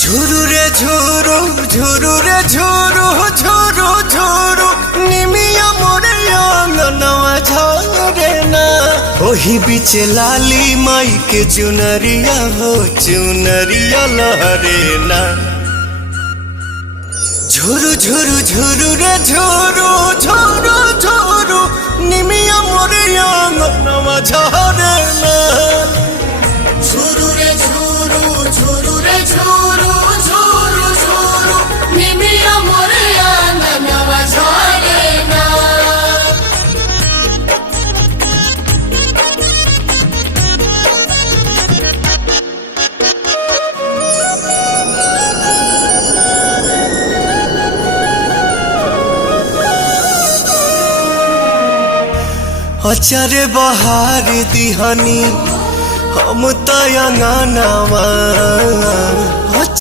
झुरु रे झुरु झुरु रे झुरु झुरु झुरु निमिया मोरे अंगनवा झरे ना। ओही बीच लाली माई के चुनरिया हो चुनरिया लहरे ना। झुरु झुरु झुरु रे झुरु झुरु झुरु निमिया मोरे अंगनवा झरे ना। झुरु रे झुरु झुरु रे झुरु झुरु झुरु निमिया मोरे अंगनवा झरे ना। अचारे बहार दिहनी हम तयंगनवा